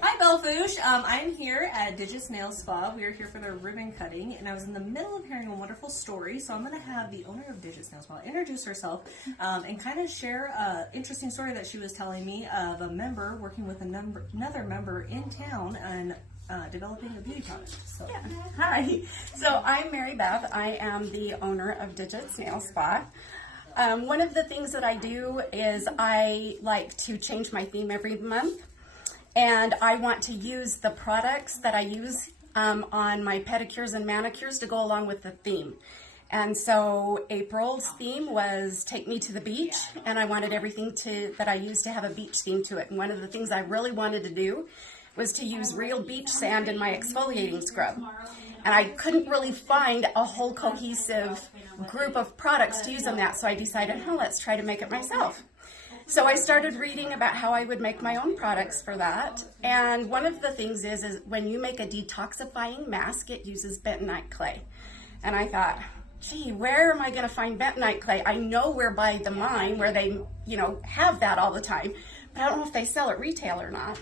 Hi, Belle Fourche. I'm here at Digits Nail Spa. We are here for their ribbon cutting, and I was in the middle of hearing a wonderful story, so I'm going to have the owner of Digits Nail Spa introduce herself and kind of share an interesting story that she was telling me of a member working with another member in town and developing a beauty product. So. Yeah. Hi. So I'm Mary Beth. I am the owner of Digits Nail Spa. One of the things that I do is I like to change my theme every month. And I want to use the products that I use on my pedicures and manicures to go along with the theme. And so April's theme was Take Me to the Beach, and I wanted everything that I use to have a beach theme to it. And one of the things I really wanted to do was to use real beach sand in my exfoliating scrub. And I couldn't really find a whole cohesive group of products to use on that, so I decided, let's try to make it myself. So I started reading about how I would make my own products for that. And one of the things is when you make a detoxifying mask, it uses bentonite clay. And I thought, gee, where am I going to find bentonite clay? I know where by the mine where they, have that all the time, but I don't know if they sell it retail or not.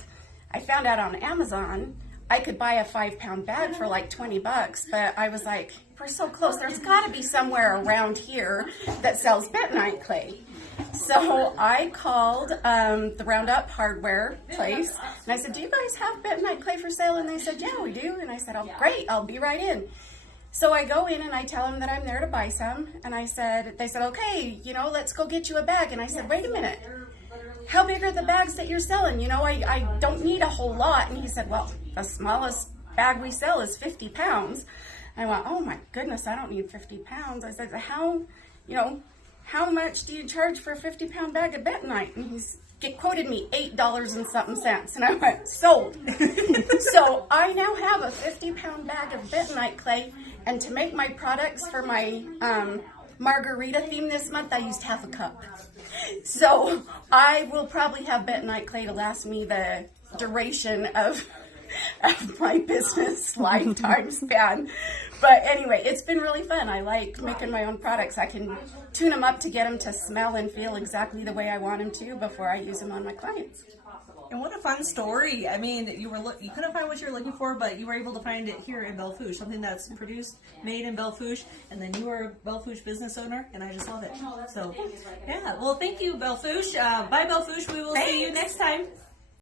I found out on Amazon I could buy a 5-pound bag for like $20, but I was like, we're so close. There's got to be somewhere around here that sells bentonite clay. So I called the Roundup hardware place, and I said, do you guys have bentonite clay for sale? And they said, yeah, we do. And I said, oh, great, I'll be right in. So I go in and I tell them that I'm there to buy some. And they said, okay, let's go get you a bag. And I said, wait a minute. How big are the bags that you're selling? I don't need a whole lot. And he said, well, the smallest bag we sell is 50 pounds. I went, oh my goodness, I don't need 50 pounds. I said, how much do you charge for a 50-pound bag of bentonite? And he quoted me $8 and something cents. And I went, sold. So I now have a 50-pound bag of bentonite clay. And to make my products for my margarita theme this month, I used half a cup. So I will probably have bentonite clay to last me the duration of my business lifetime span. But anyway, it's been really fun. I like making my own products. I can tune them up to get them to smell and feel exactly the way I want them to before I use them on my clients. And what a fun story. I mean, you couldn't find what you were looking for, but you were able to find it here in Belle Fourche, something that's produced, made in Belle Fourche, and then you are a Belle Fourche business owner, and I just love it. So, yeah. Well, thank you, Belle Fourche. Bye, Belle Fourche. We will see you next time.